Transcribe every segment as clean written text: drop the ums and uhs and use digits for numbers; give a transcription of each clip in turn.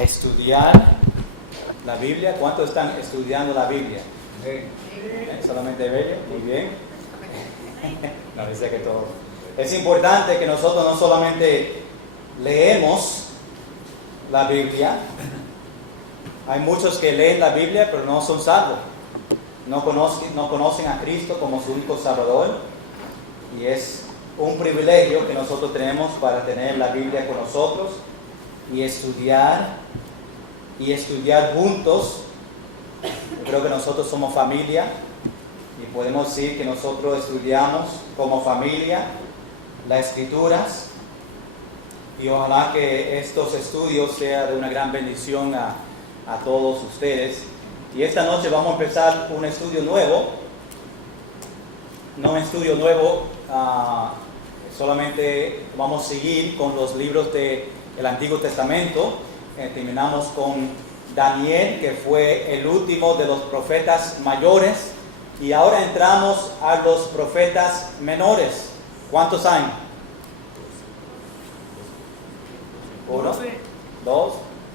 estudiar la Biblia. ¿Cuántos están estudiando la Biblia? ¿Solamente Bella? Muy bien. No, dice que todo. Es importante que nosotros no solamente leemos la Biblia. Hay muchos que leen la Biblia pero no son salvos. No conocen a Cristo como su único Salvador. Y es un privilegio que nosotros tenemos para tener la Biblia con nosotros y estudiar juntos. Yo creo que nosotros somos familia y podemos decir que nosotros estudiamos como familia las Escrituras, y ojalá que estos estudios sean de una gran bendición a todos ustedes. Y esta noche vamos a empezar un estudio nuevo, no un estudio nuevo, solamente vamos a seguir con los libros del Antiguo Testamento. Terminamos con Daniel, que fue el último de los profetas mayores, y ahora entramos a los profetas menores. ¿Cuántos hay? 1, 2,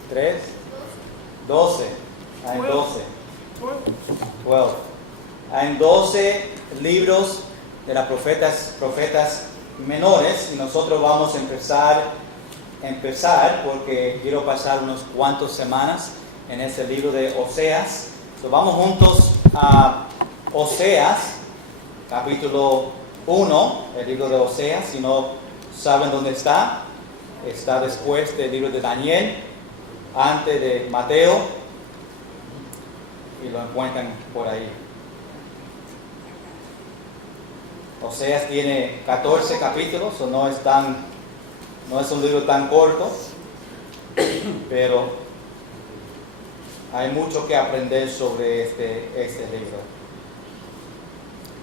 3, 12. Hay 12. 12. Hay 12 libros de las profetas menores, y nosotros vamos a empezar porque quiero pasar unos cuantos semanas en este libro de Oseas. Entonces vamos juntos a Oseas, capítulo 1, el libro de Oseas. Si no saben dónde está después del libro de Daniel, antes de Mateo, y lo encuentran por ahí. Oseas tiene 14 capítulos, o no es un libro tan corto, pero hay mucho que aprender sobre este libro.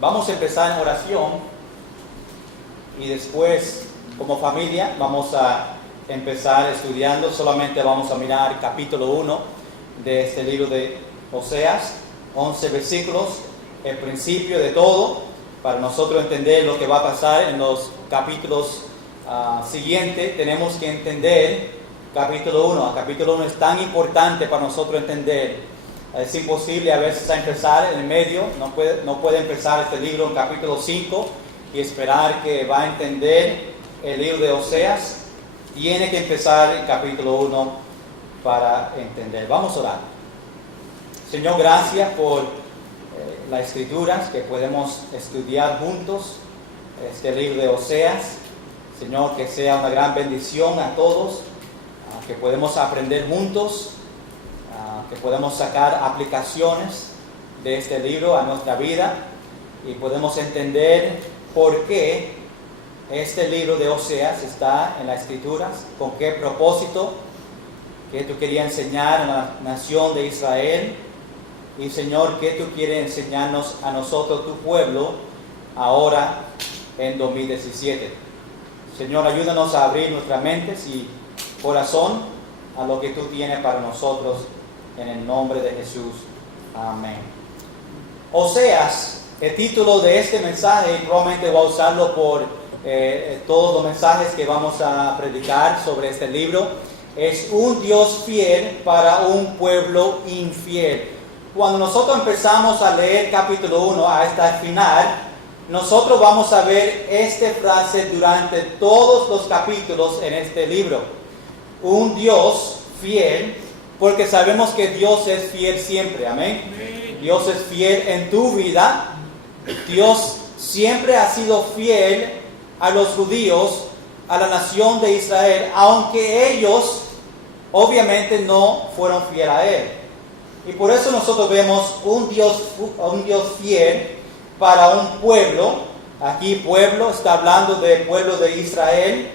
Vamos a empezar en oración y después, como familia, vamos a empezar estudiando. Solamente vamos a mirar capítulo 1 de este libro de Oseas, 11 versículos, el principio de todo, para nosotros entender lo que va a pasar en los capítulos siguientes. Tenemos que entender capítulo 1. El capítulo 1 es tan importante para nosotros entender. Es imposible a veces empezar en el medio. No puede empezar este libro en capítulo 5 y esperar que va a entender el libro de Oseas. Tiene que empezar el capítulo 1 para entender. Vamos a orar. Señor, gracias por las Escrituras, que podemos estudiar juntos este libro de Oseas. Señor, que sea una gran bendición a todos, que podemos aprender juntos, que podemos sacar aplicaciones de este libro a nuestra vida, y podemos entender por qué este libro de Oseas está en las Escrituras, con qué propósito, que tú querías enseñar a la nación de Israel. Y Señor, que tú quieres enseñarnos a nosotros, tu pueblo, ahora en 2017. Señor, ayúdanos a abrir nuestras mentes y corazón a lo que tú tienes para nosotros, en el nombre de Jesús. Amén. Oseas, el título de este mensaje, y probablemente voy a usarlo por todos los mensajes que vamos a predicar sobre este libro, es un Dios fiel para un pueblo infiel. Cuando nosotros empezamos a leer capítulo 1 hasta el final, nosotros vamos a ver esta frase durante todos los capítulos en este libro. Un Dios fiel, porque sabemos que Dios es fiel siempre. Amén. Dios es fiel en tu vida. Dios siempre ha sido fiel a los judíos, a la nación de Israel, aunque ellos obviamente no fueron fieles a Él. Y por eso nosotros vemos un Dios fiel para un pueblo. Aquí pueblo está hablando del pueblo de Israel,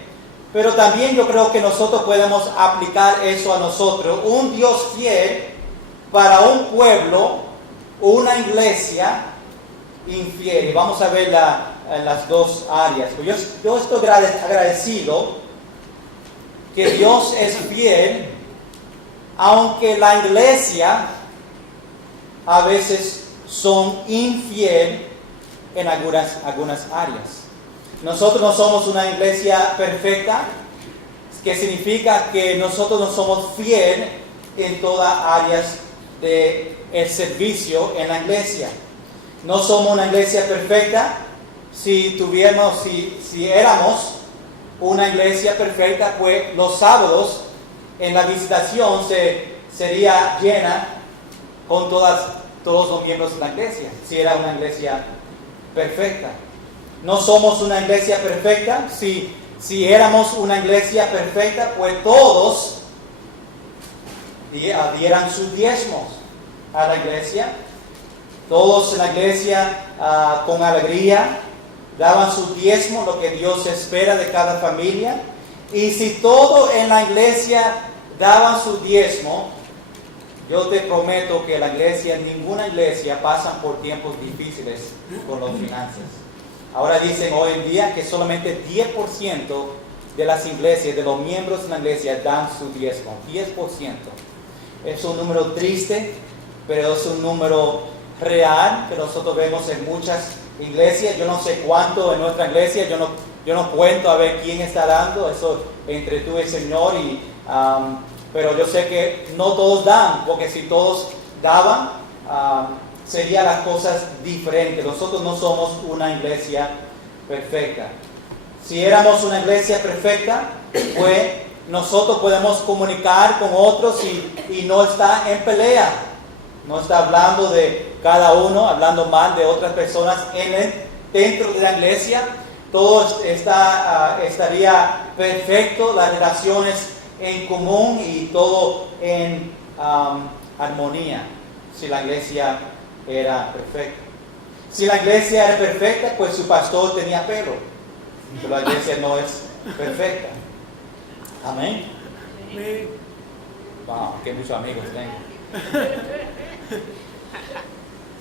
pero también yo creo que nosotros podemos aplicar eso a nosotros. Un Dios fiel para un pueblo, una iglesia infiel. Y vamos a ver las dos áreas. Yo estoy agradecido que Dios es fiel, aunque la iglesia a veces son infiel en algunas áreas. Nosotros no somos una iglesia perfecta, que significa que nosotros no somos fieles en todas áreas del servicio en la iglesia. No somos una iglesia perfecta. Si éramos una iglesia perfecta, pues los sábados en la visitación sería llena con todos los miembros de la iglesia, si era una iglesia perfecta. No somos una iglesia perfecta. Si éramos una iglesia perfecta, pues todos dieran sus diezmos a la iglesia. Todos en la iglesia con alegría daban su diezmo, lo que Dios espera de cada familia. Y si todos en la iglesia daban su diezmo, yo te prometo que la iglesia, ninguna iglesia pasa por tiempos difíciles con las finanzas. Ahora dicen hoy en día que solamente 10% de las iglesias, de los miembros de la iglesia, dan su diezmo. 10%. Es un número triste, pero es un número real que nosotros vemos en muchas iglesias. Yo no sé cuánto en nuestra iglesia, yo no cuento a ver quién está dando, eso entre tú y el Señor, pero yo sé que no todos dan, porque si todos daban, serían las cosas diferentes. Nosotros no somos una iglesia perfecta. Si éramos una iglesia perfecta, pues nosotros podemos comunicar con otros y no está en pelea. No está hablando de cada uno, hablando mal de otras personas dentro de la iglesia. Todo estaría perfecto, las relaciones en común y todo en armonía, si la iglesia era perfecta. Si la iglesia era perfecta, pues su pastor tenía pelo. Pero la iglesia no es perfecta. Amén. Wow, qué muchos amigos tengo.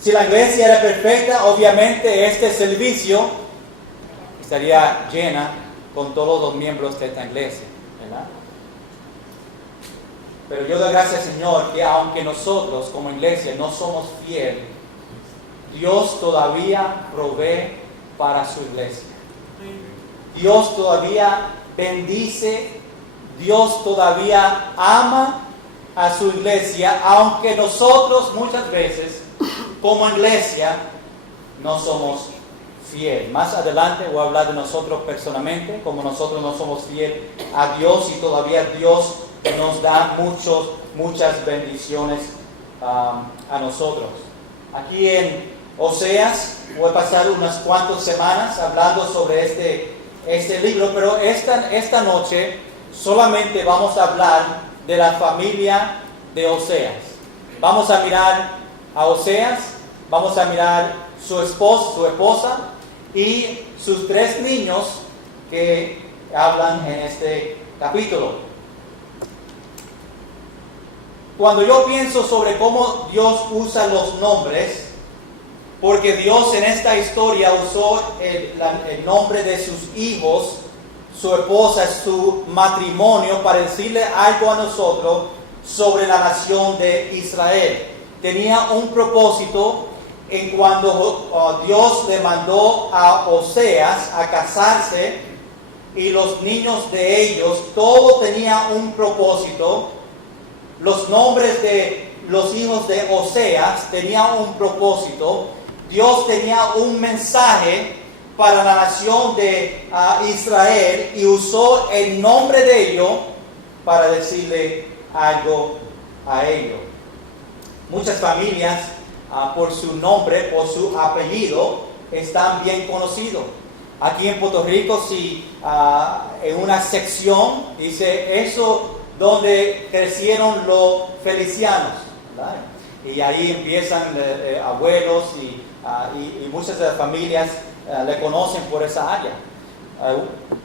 Si la iglesia era perfecta, obviamente este servicio estaría llena con todos los miembros de esta iglesia, ¿verdad? Pero yo doy gracias al Señor que aunque nosotros como iglesia no somos fieles, Dios todavía provee para su iglesia. Dios todavía bendice, Dios todavía ama a su iglesia, aunque nosotros muchas veces como iglesia no somos fieles. Más adelante voy a hablar de nosotros personalmente, como nosotros no somos fieles a Dios y todavía Dios nos da muchas bendiciones a nosotros. Aquí en Oseas voy a pasar unas cuantas semanas hablando sobre este libro, pero esta noche solamente vamos a hablar de la familia de Oseas. Vamos a mirar a Oseas, vamos a mirar su esposa y sus 3 niños que hablan en este capítulo. Cuando yo pienso sobre cómo Dios usa los nombres, porque Dios en esta historia usó el nombre de sus hijos, su esposa, su matrimonio, para decirle algo a nosotros sobre la nación de Israel. Tenía un propósito en cuando Dios le mandó a Oseas a casarse y los niños de ellos, todo tenía un propósito. Los nombres de los hijos de Oseas tenían un propósito. Dios tenía un mensaje para la nación de Israel y usó el nombre de ellos para decirle algo a ellos. Muchas familias por su nombre, por su apellido, están bien conocidos. Aquí en Puerto Rico, si en una sección dice eso donde crecieron los felicianos, ¿verdad? Y ahí empiezan abuelos y muchas de las familias le conocen por esa área.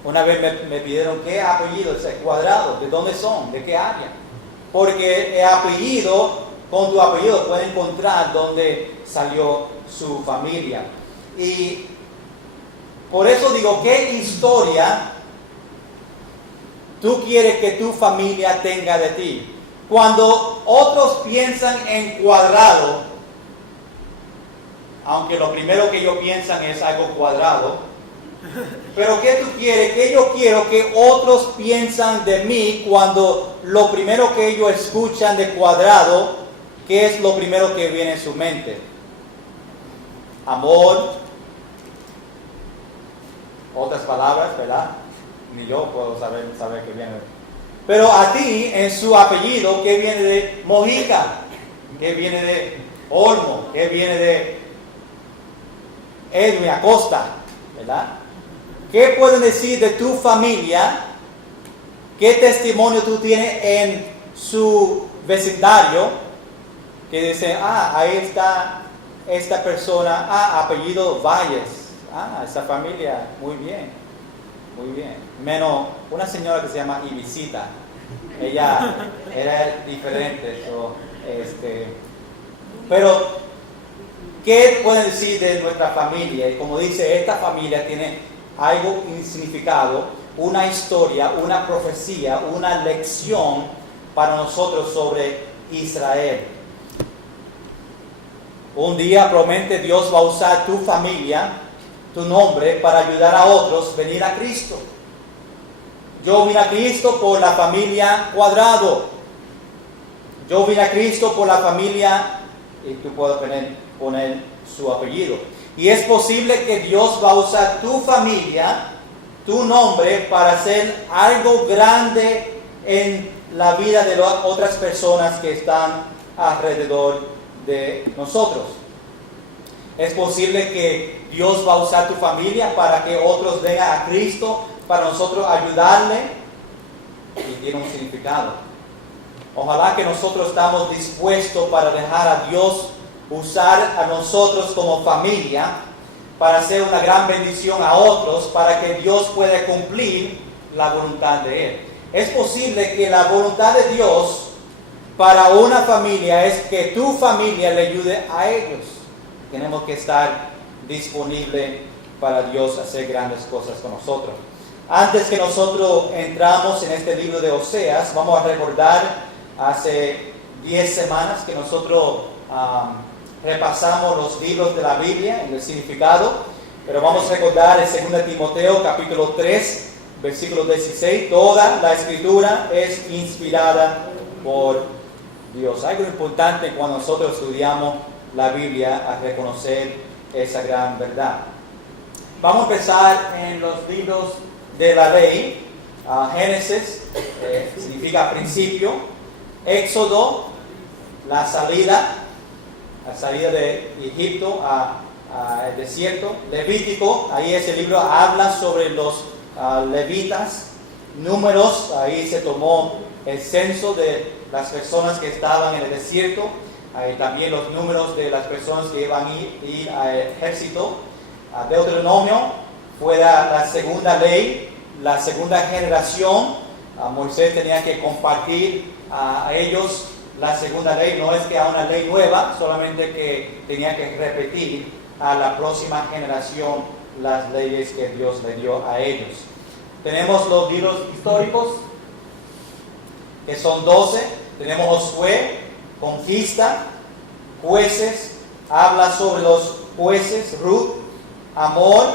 Una vez me pidieron qué apellido, ese Cuadrado, ¿de dónde son? ¿De qué área? Porque el apellido, con tu apellido puedes encontrar dónde salió su familia. Y por eso digo, ¿qué historia tú quieres que tu familia tenga de ti? Cuando otros piensan en Cuadrado, aunque lo primero que ellos piensan es algo cuadrado, Pero ¿qué tú quieres? ¿Qué yo quiero que otros piensan de mí cuando lo primero que ellos escuchan de Cuadrado, qué es lo primero que viene en su mente? Amor, otras palabras, ¿verdad? Ni yo puedo saber qué viene. Pero a ti, en su apellido, ¿qué viene de Mojica? ¿Qué viene de Olmo? ¿Qué viene de Edwin Acosta? ¿Verdad? ¿Qué pueden decir de tu familia? ¿Qué testimonio tú tienes en su vecindario? Que dicen, ahí está esta persona, apellido Valles. Esa familia, muy bien, muy bien. Menos una señora que se llama Ibisita. Ella era diferente. Pero, ¿qué pueden decir de nuestra familia? Y como dice, esta familia tiene algo significado, una historia, una profecía, una lección para nosotros sobre Israel. Un día probablemente Dios va a usar tu familia, tu nombre, para ayudar a otros a venir a Cristo. Yo vine a Cristo por la familia Cuadrado. Yo vine a Cristo por la familia, y tú puedes poner su apellido. Y es posible que Dios va a usar tu familia, tu nombre, para hacer algo grande en la vida de otras personas que están alrededor de nosotros. Es posible que Dios va a usar tu familia para que otros vengan a Cristo, para nosotros ayudarle, y tiene un significado. Ojalá que nosotros estamos dispuestos para dejar a Dios usar a nosotros como familia para hacer una gran bendición a otros, para que Dios pueda cumplir la voluntad de Él. Es posible que la voluntad de Dios para una familia es que tu familia le ayude a ellos. Tenemos que estar disponibles para Dios hacer grandes cosas con nosotros. Antes que nosotros entramos en este libro de Oseas, vamos a recordar hace 10 semanas que nosotros repasamos los libros de la Biblia en el significado, pero vamos a recordar en 2 Timoteo capítulo 3, versículo 16, toda la escritura es inspirada por Dios. Algo importante cuando nosotros estudiamos la Biblia a reconocer esa gran verdad. Vamos a empezar en los libros de la ley. Génesis significa principio, Éxodo, la salida de Egipto al desierto. Levítico, ahí ese libro habla sobre los levitas. Números, ahí se tomó el censo de las personas que estaban en el desierto. Ahí también los números de las personas que iban a ir al ejército. Deuteronomio fue la segunda ley, la segunda generación. Moisés tenía que compartir a ellos la segunda ley. No es que a una ley nueva, solamente que tenía que repetir a la próxima generación las leyes que Dios le dio a ellos. Tenemos los libros históricos, que son 12. Tenemos Josué, conquista, Jueces, habla sobre los jueces, Ruth, Amor,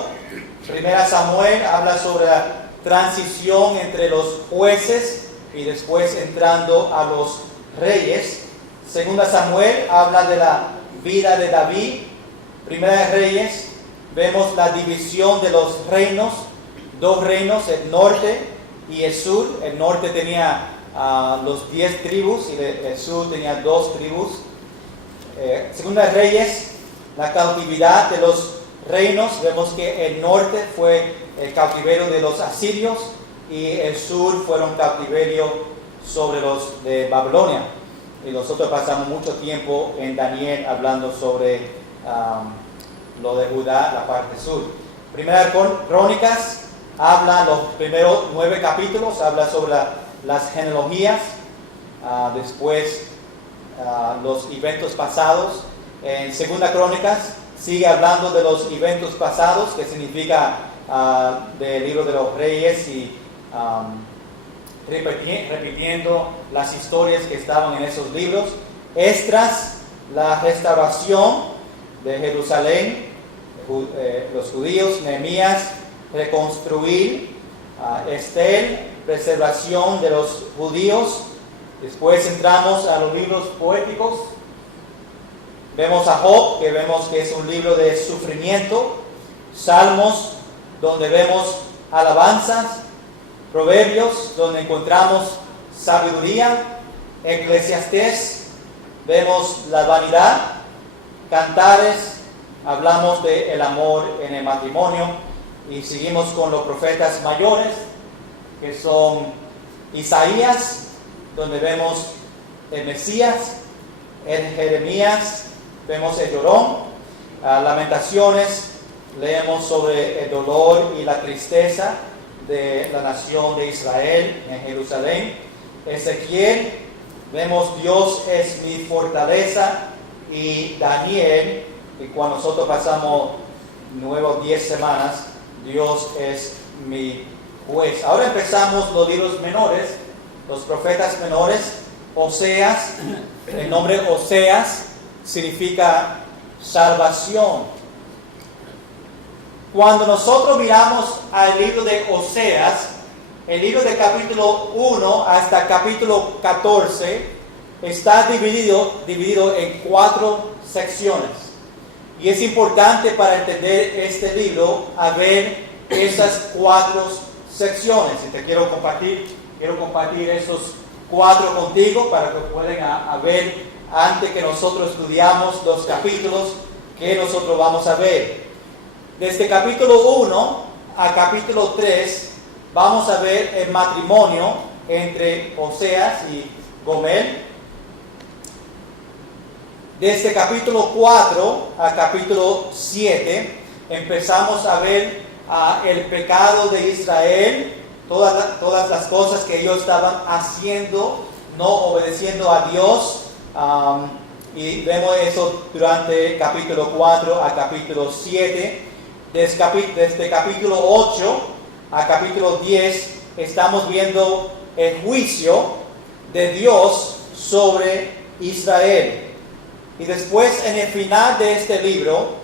Primera Samuel, habla sobre la transición entre los jueces y después entrando a los reyes. Segunda Samuel habla de la vida de David. Primera de Reyes, vemos la división de los reinos, 2 reinos, el norte y el sur. El norte tenía los 10 tribus y el sur tenía 2 tribus. Segunda de Reyes, la cautividad de los reinos. Vemos que el norte fue el cautiverio de los asirios y el sur fueron cautiverio sobre los de Babilonia. Y nosotros pasamos mucho tiempo en Daniel hablando sobre lo de Judá, la parte sur. Primera Crónicas habla, los primeros 9 capítulos, habla sobre las genealogías, después los eventos pasados. En Segunda Crónicas sigue hablando de los eventos pasados, que significa del libro de los reyes y repitiendo las historias que estaban en esos libros. Esdras, la restauración de Jerusalén, los judíos. Nehemías, reconstruir, Estel, preservación de los judíos. Después entramos a los libros poéticos. Vemos a Job, que vemos que es un libro de sufrimiento. Salmos, donde vemos alabanzas. Proverbios, donde encontramos sabiduría. Eclesiastés, vemos la vanidad. Cantares, hablamos del amor en el matrimonio. Y seguimos con los profetas mayores, que son Isaías, donde vemos el Mesías. En Jeremías vemos el llorón. Lamentaciones, leemos sobre el dolor y la tristeza de la nación de Israel en Jerusalén. Ezequiel, vemos Dios es mi fortaleza. Y Daniel, que cuando nosotros pasamos 9 o 10 semanas, Dios es mi juez. Ahora empezamos los libros menores, los profetas menores. Oseas, el nombre Oseas significa salvación. Cuando nosotros miramos al libro de Oseas, el libro de capítulo 1 hasta capítulo 14 está dividido en 4 secciones. Y es importante para entender este libro a ver esas 4 secciones. Y te quiero compartir esos 4 contigo para que puedan ver antes que nosotros estudiamos los capítulos que nosotros vamos a ver. Desde capítulo 1 a capítulo 3 vamos a ver el matrimonio entre Oseas y Gomer. Desde capítulo 4 a capítulo 7 empezamos a ver el pecado de Israel, todas las cosas que ellos estaban haciendo, no obedeciendo a Dios, y vemos eso durante capítulo 4 a capítulo 7. Desde capítulo 8 a capítulo 10 estamos viendo el juicio de Dios sobre Israel. Y después en el final de este libro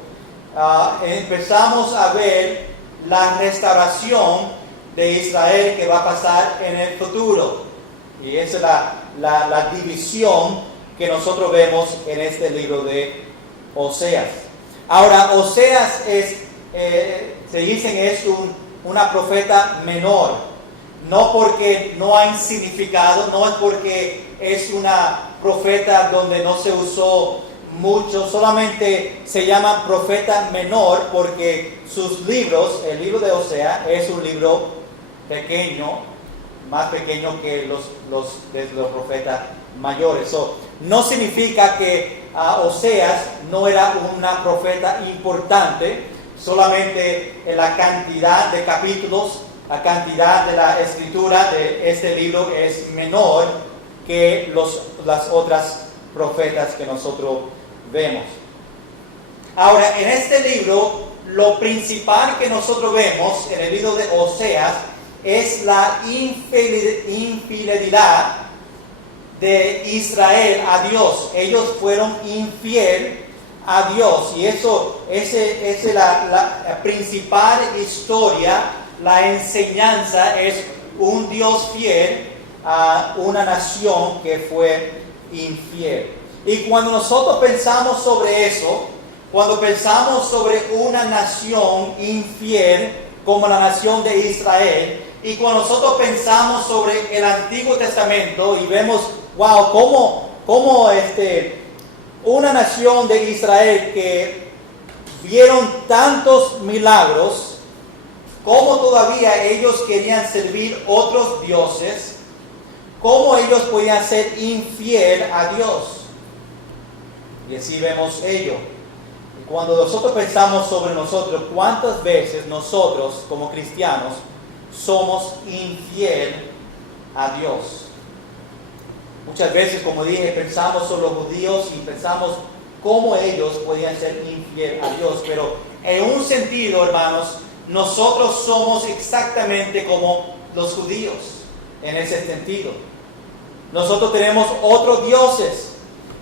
empezamos a ver la restauración de Israel que va a pasar en el futuro. Y esa es la división que nosotros vemos en este libro de Oseas. Ahora, Oseas se dicen es una profeta menor. No porque no hay significado, no es porque es una profeta donde no se usó mucho, solamente se llama profeta menor porque sus libros, el libro de Oseas, es un libro pequeño, más pequeño que los profetas mayores. No significa que Oseas no era una profeta importante, solamente la cantidad de capítulos, la cantidad de la escritura de este libro es menor que las otras profetas que nosotros vemos. Ahora, en este libro, lo principal que nosotros vemos en el libro de Oseas es la infidelidad de Israel a Dios. Ellos fueron infieles a Dios, y esa es la principal historia. La enseñanza es un Dios fiel a una nación que fue infiel. Y cuando nosotros pensamos sobre eso, cuando pensamos sobre una nación infiel como la nación de Israel, y cuando nosotros pensamos sobre el Antiguo Testamento y vemos, wow, cómo una nación de Israel que vieron tantos milagros, cómo todavía ellos querían servir otros dioses, cómo ellos podían ser infiel a Dios. Y así vemos ello. Y cuando nosotros pensamos sobre nosotros, ¿cuántas veces nosotros como cristianos somos infiel a Dios? Muchas veces, como dije, pensamos sobre los judíos y pensamos cómo ellos podían ser infiel a Dios. Pero en un sentido, hermanos, nosotros somos exactamente como los judíos en ese sentido. Nosotros tenemos otros dioses.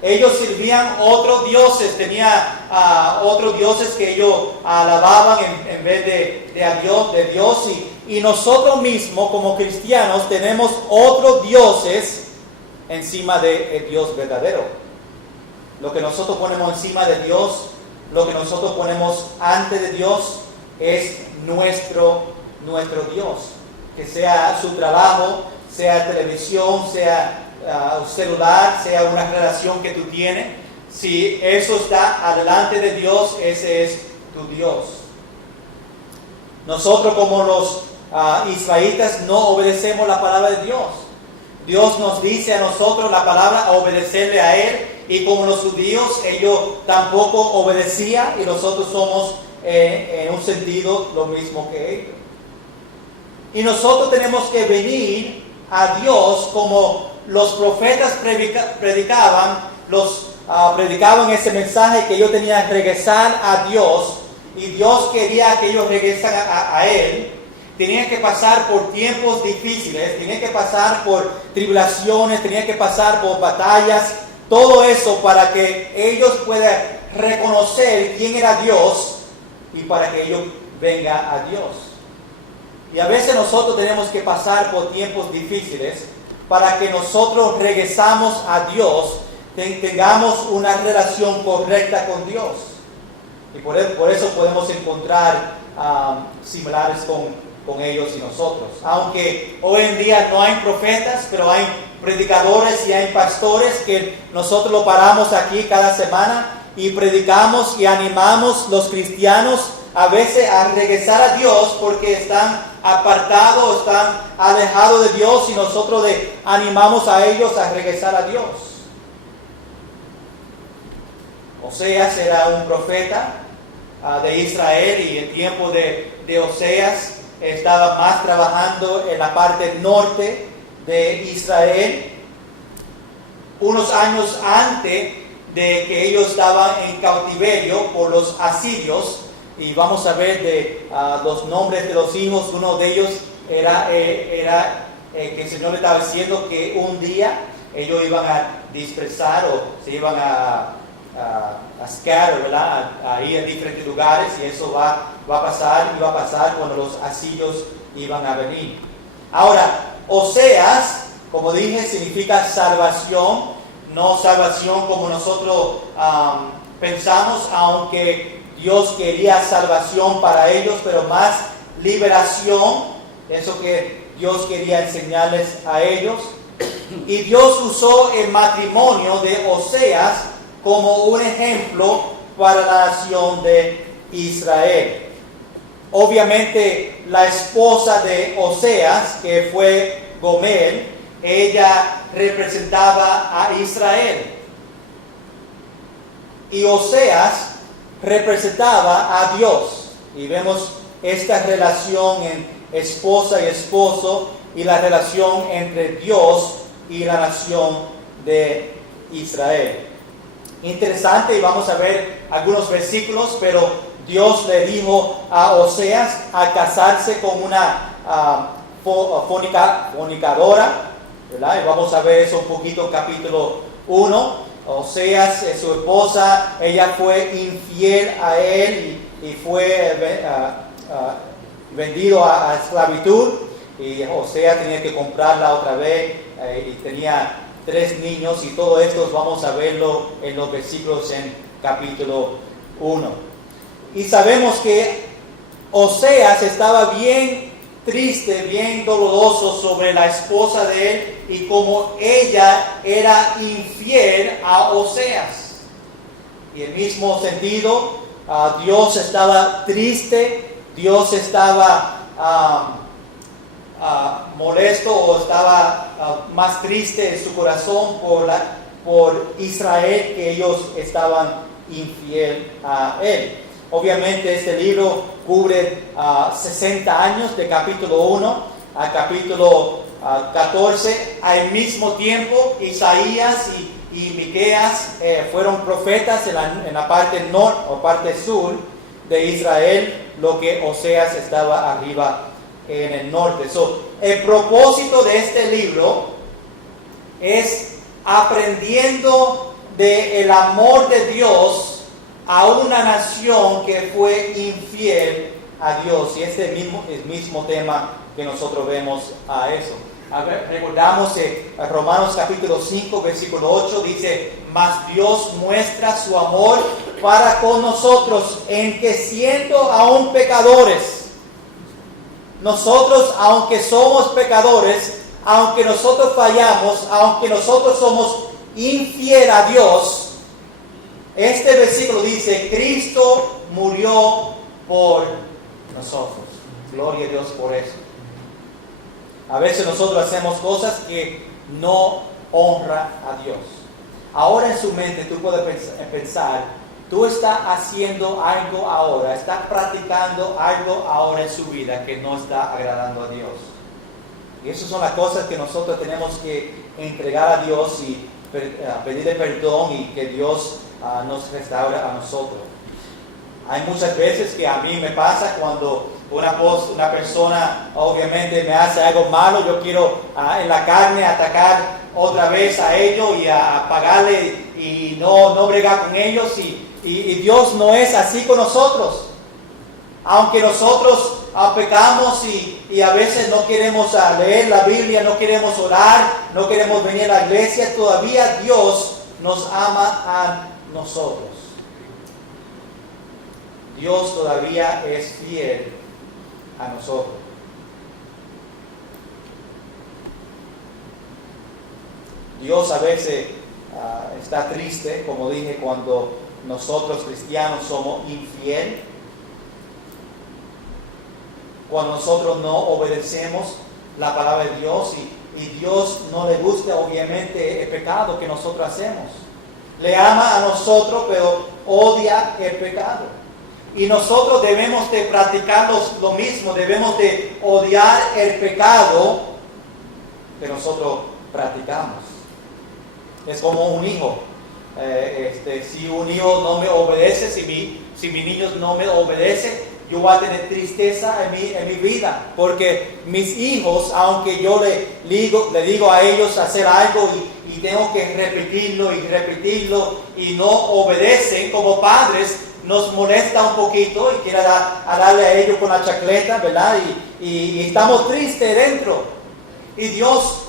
Ellos servían otros dioses, tenía otros dioses que ellos alababan en vez de Dios. Y nosotros mismos como cristianos tenemos otros dioses encima del Dios verdadero. Lo que nosotros ponemos encima de Dios, lo que nosotros ponemos antes de Dios es nuestro Dios. Que sea su trabajo, sea televisión, sea celular, sea una relación que tú tienes. Si eso está adelante de Dios, ese es tu Dios. Nosotros como los israelitas no obedecemos la palabra de Dios. Dios nos dice a nosotros la palabra a obedecerle a Él, y como los judíos, ellos tampoco obedecían, y nosotros somos en un sentido lo mismo que ellos. Y nosotros tenemos que venir a Dios como los profetas predicaban ese mensaje que ellos tenían que regresar a Dios, y Dios quería que ellos regresaran a Él. Tenían que pasar por tiempos difíciles, tenían que pasar por tribulaciones, tenían que pasar por batallas, todo eso para que ellos puedan reconocer quién era Dios y para que ellos vengan a Dios. Y a veces nosotros tenemos que pasar por tiempos difíciles para que nosotros regresamos a Dios, tengamos una relación correcta con Dios. Y por eso podemos encontrar similares con ellos y nosotros. Aunque hoy en día no hay profetas, pero hay predicadores y hay pastores que nosotros lo paramos aquí cada semana y predicamos y animamos los cristianos a veces a regresar a Dios porque están apartados, están alejados de Dios, y nosotros animamos a ellos a regresar a Dios. Oseas era un profeta de Israel, y el tiempo de Oseas estaba más trabajando en la parte norte de Israel, unos años antes de que ellos estaban en cautiverio por los asirios. Y vamos a ver de los nombres de los hijos. Uno de ellos era que el Señor le estaba diciendo que un día ellos iban a dispersar o se iban a scatter, ¿verdad? A ir a diferentes lugares, y eso iba a pasar cuando los asirios iban a venir. Ahora, Oseas, como dije, significa salvación, no salvación como nosotros pensamos, aunque Dios quería salvación para ellos, pero más liberación, eso que Dios quería enseñarles a ellos. Y Dios usó el matrimonio de Oseas como un ejemplo para la nación de Israel. Obviamente la esposa de Oseas, que fue Gomer, ella representaba a Israel. Y Oseas representaba a Dios. Y vemos esta relación en esposa y esposo, y la relación entre Dios y la nación de Israel. Interesante, y vamos a ver algunos versículos, pero Dios le dijo a Oseas a casarse con una fornicadora, ¿verdad? Y vamos a ver eso un poquito en capítulo 1. Oseas, su esposa, ella fue infiel a él y fue vendido a esclavitud, y Oseas tenía que comprarla otra vez, y tenía 3 niños, y todo esto vamos a verlo en los versículos en capítulo 1. Y sabemos que Oseas estaba bien triste, bien doloroso sobre la esposa de él y como ella era infiel a Oseas. Y en el mismo sentido, Dios estaba triste, Dios estaba molesto, o estaba más triste en su corazón por Israel, que ellos estaban infiel a él. Obviamente este libro cubre 60 años de capítulo 1 a capítulo 14. Al mismo tiempo, Isaías y Miqueas fueron profetas en la parte norte o parte sur de Israel, lo que Oseas estaba arriba en el norte. El propósito de este libro es aprendiendo del amor de Dios a una nación que fue infiel a Dios. Y este es el mismo tema que nosotros vemos a eso. A ver, recordamos que Romanos capítulo 5, versículo 8 dice: mas Dios muestra su amor para con nosotros en que siendo aún pecadores, nosotros, aunque somos pecadores, aunque nosotros fallamos, aunque nosotros somos infiel a Dios, este versículo dice: Cristo murió por nosotros. Gloria a Dios por eso. A veces nosotros hacemos cosas que no honran a Dios. Ahora en su mente tú puedes pensar, tú estás haciendo algo ahora, estás practicando algo ahora en su vida que no está agradando a Dios. Y esas son las cosas que nosotros tenemos que entregar a Dios y pedirle perdón y que Dios nos restaure a nosotros. Hay muchas veces que a mí me pasa cuando una persona obviamente me hace algo malo, yo quiero en la carne atacar otra vez a ellos y a pagarle y no bregar con ellos, y Dios no es así con nosotros. Aunque nosotros pecamos y a veces no queremos leer la Biblia, no queremos orar, no queremos venir a la iglesia, todavía Dios nos ama a nosotros. Dios todavía es fiel a nosotros. Dios a veces está triste, como dije, cuando nosotros cristianos somos infieles, cuando nosotros no obedecemos la palabra de Dios y Dios no le gusta obviamente el pecado que nosotros hacemos. Le ama a nosotros, pero odia el pecado. Y nosotros debemos de practicar lo mismo, debemos de odiar el pecado que nosotros practicamos. Es como un hijo. Si un hijo no me obedece, si mi niño no me obedece, yo voy a tener tristeza en mi vida. Porque mis hijos, aunque yo le digo a ellos hacer algo y tengo que repetirlo y no obedecen, como padres, nos molesta un poquito y quiere darle a ellos con la chancleta, ¿verdad? Y estamos tristes dentro. Y Dios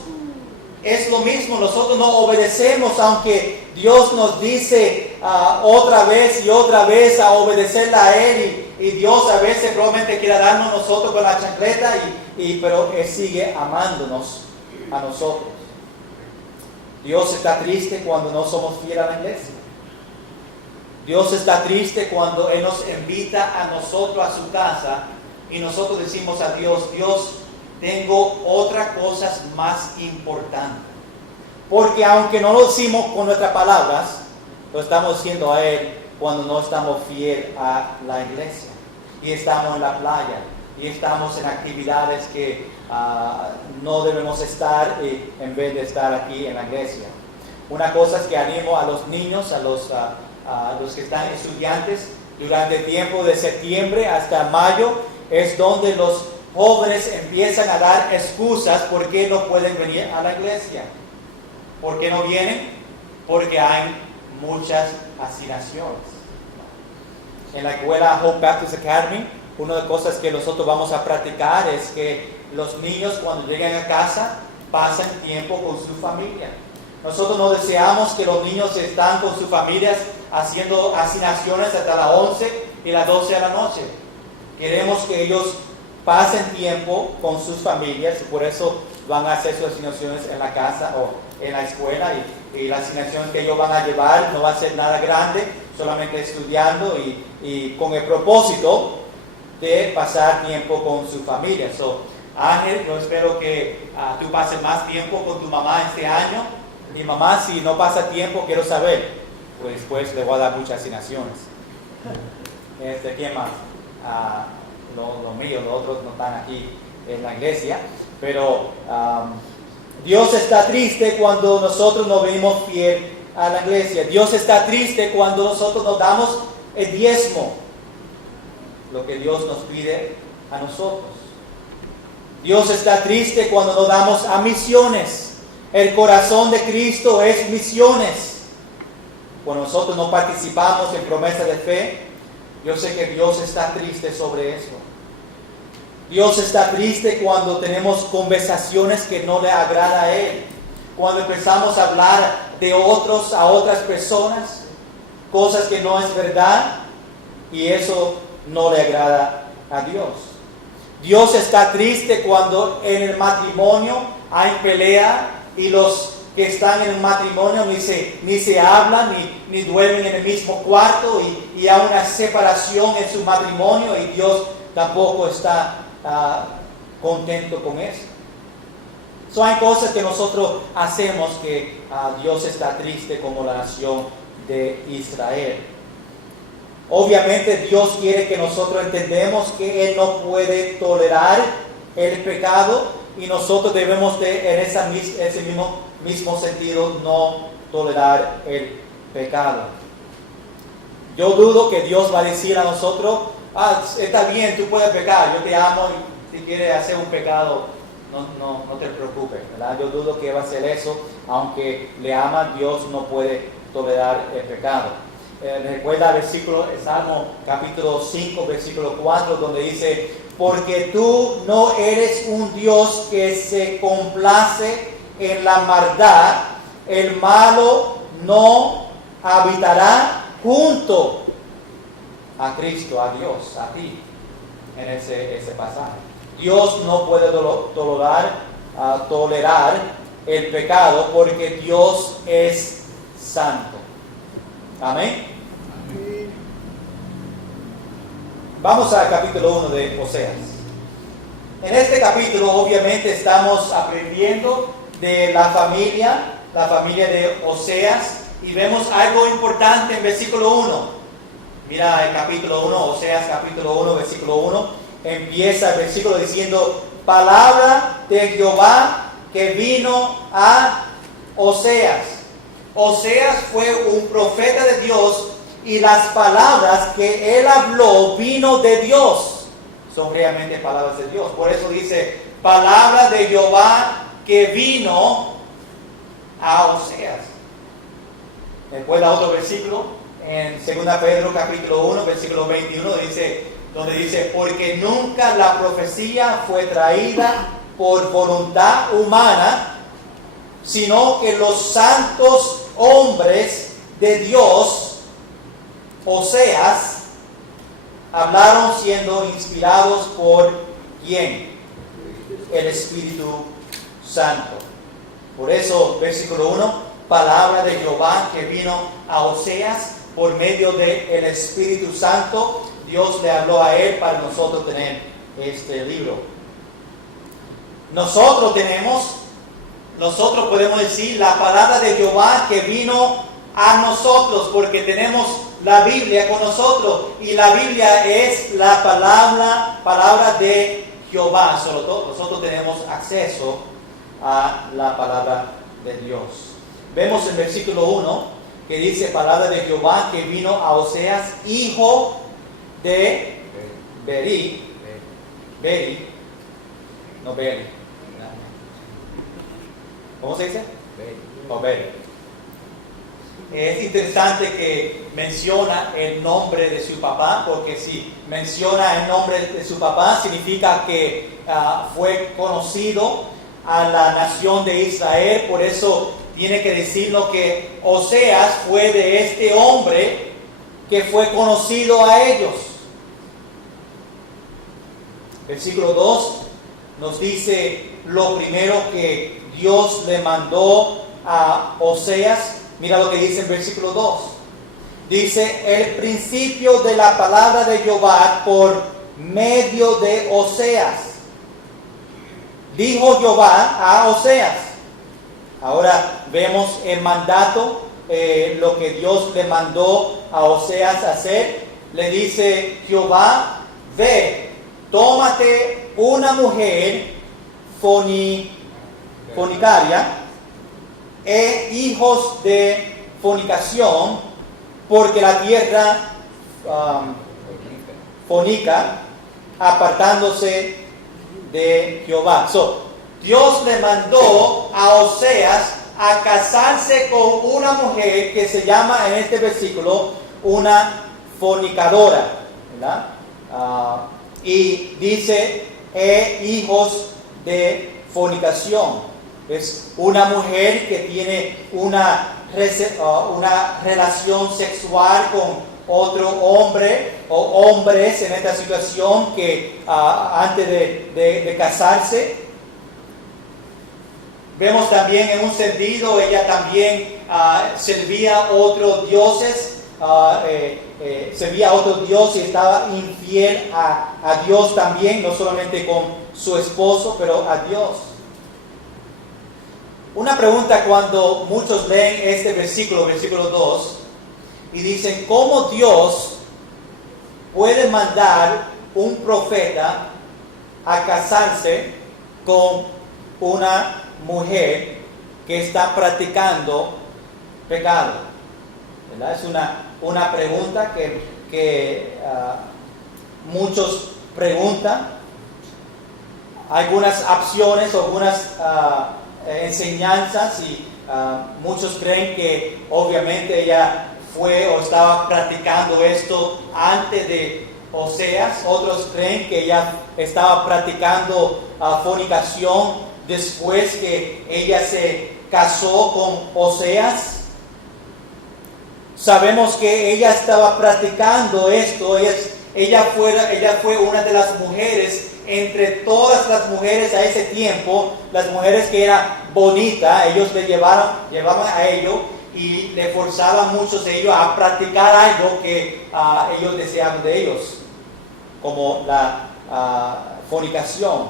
es lo mismo, nosotros no obedecemos, aunque Dios nos dice otra vez y otra vez a obedecerle a Él, y Dios a veces probablemente quiere darnos nosotros con la chancleta, pero Él sigue amándonos a nosotros. Dios está triste cuando no somos fieles a la iglesia. Dios está triste cuando Él nos invita a nosotros a su casa y nosotros decimos a Dios: Dios, tengo otras cosas más importantes. Porque aunque no lo decimos con nuestras palabras, lo estamos diciendo a Él cuando no estamos fieles a la iglesia. Y estamos en la playa, y estamos en actividades que no debemos estar en vez de estar aquí en la iglesia. Una cosa es que animo a los niños, a los que están estudiantes, durante el tiempo de septiembre hasta mayo, es donde los jóvenes empiezan a dar excusas por qué no pueden venir a la iglesia. ¿Por qué no vienen? Porque hay muchas asignaciones. En la escuela Hope Baptist Academy, una de las cosas que nosotros vamos a practicar es que los niños, cuando llegan a casa, pasan tiempo con su familia. Nosotros no deseamos que los niños estén con sus familias haciendo asignaciones hasta las 11 y las 12 de la noche. Queremos que ellos pasen tiempo con sus familias, y por eso van a hacer sus asignaciones en la casa o en la escuela, y la asignación que ellos van a llevar no va a ser nada grande, solamente estudiando y con el propósito de pasar tiempo con su familia. Ángel, yo espero que tú pases más tiempo con tu mamá este año. Mi mamá, si no pasa tiempo, quiero saber, pues después le voy a dar muchas asignaciones. ¿Quién más? Los míos, los otros no están aquí en la iglesia, pero Dios está triste cuando nosotros no venimos fiel a la iglesia. Dios está triste cuando nosotros nos damos el diezmo, lo que Dios nos pide a nosotros. Dios está triste cuando nos damos a misiones. El corazón de Cristo es misiones. cuando nosotros no participamos en promesa de fe, yo sé que Dios está triste sobre eso. Dios está triste cuando tenemos conversaciones que no le agrada a Él. Cuando empezamos a hablar de otros a otras personas, cosas que no es verdad, y eso no le agrada a Dios. Dios está triste cuando en el matrimonio hay pelea y los que están en el matrimonio ni se hablan, ni duermen en el mismo cuarto, y hay una separación en su matrimonio, y Dios tampoco está contento con eso. Hay cosas que nosotros hacemos que Dios está triste, como la nación de Israel. Obviamente Dios quiere que nosotros entendamos que Él no puede tolerar el pecado, y nosotros debemos en ese mismo sentido no tolerar el pecado. Yo dudo que Dios va a decir a nosotros: está bien, tú puedes pecar, yo te amo, y si quieres hacer un pecado, no te preocupes, ¿verdad? Yo dudo que va a hacer eso. Aunque le ama, Dios no puede tolerar el pecado. Recuerda el versículo, el Salmo capítulo 5, versículo 4, donde dice: porque tú no eres un Dios que se complace en la maldad, el malo no habitará junto a Cristo, a Dios, a ti, en ese pasaje. Dios no puede tolerar el pecado, porque Dios es santo. Amén. Vamos al capítulo 1 de Oseas. En este capítulo obviamente estamos aprendiendo de la familia de Oseas, y vemos algo importante en versículo 1. Mira el capítulo 1, Oseas capítulo 1, versículo 1. Empieza el versículo diciendo: palabra de Jehová que vino a Oseas. Oseas fue un profeta de Dios, y las palabras que él habló vino de Dios. Son realmente palabras de Dios. Por eso dice: palabra de Jehová que vino a Oseas. Después da otro versículo en 2 Pedro capítulo 1, versículo 21, donde dice: porque nunca la profecía fue traída por voluntad humana, sino que los santos hombres de Dios, Oseas, hablaron siendo inspirados por ¿quién? El Espíritu Santo. Por eso, versículo 1, palabra de Jehová que vino a Oseas por medio del Espíritu Santo. Dios le habló a él para nosotros tener este libro. Nosotros podemos decir la palabra de Jehová que vino a nosotros, porque tenemos la Biblia con nosotros, y la Biblia es la palabra de Jehová. Solo nosotros tenemos acceso a la palabra de Dios. Vemos en versículo 1 que dice: palabra de Jehová que vino a Oseas, hijo de Beri. ¿Cómo se dice? Beri. Es interesante que menciona el nombre de su papá, porque si menciona el nombre de su papá, significa que fue conocido a la nación de Israel. Por eso tiene que decirlo que Oseas fue de este hombre que fue conocido a ellos. Versículo 2 nos dice lo primero que Dios le mandó a Oseas. Mira lo que dice en versículo 2. Dice: el principio de la palabra de Jehová por medio de Oseas. Dijo Jehová a Oseas. Ahora vemos el mandato, lo que Dios le mandó a Oseas hacer. Le dice Jehová: ve, tómate una mujer fornicaria e hijos de fornicación, porque la tierra fornica, apartándose de Jehová. Dios le mandó a Oseas a casarse con una mujer que se llama en este versículo una fornicadora, ¿verdad? Y dice, hijos de fornicación. Es una mujer que tiene una relación sexual con otro hombre o hombres en esta situación que antes de casarse. Vemos también en un sentido, ella también servía a otros dioses, servía a otro dios y estaba infiel a Dios también, no solamente con su esposo, pero a Dios. Una pregunta cuando muchos leen este versículo 2, y dicen, ¿cómo Dios puede mandar un profeta a casarse con una mujer que está practicando pecado? ¿Verdad? Es una pregunta que muchos preguntan. Algunas opciones, algunas enseñanzas, y muchos creen que obviamente ella fue o estaba practicando esto antes de Oseas. Otros creen que ella estaba practicando fornicación después que ella se casó con Oseas. Sabemos que ella estaba practicando esto. Ella fue una de las mujeres, entre todas las mujeres a ese tiempo, las mujeres que eran bonitas, ellos le llevaban a ello y le forzaban muchos de ellos a practicar algo que ellos deseaban de ellos, como la fornicación.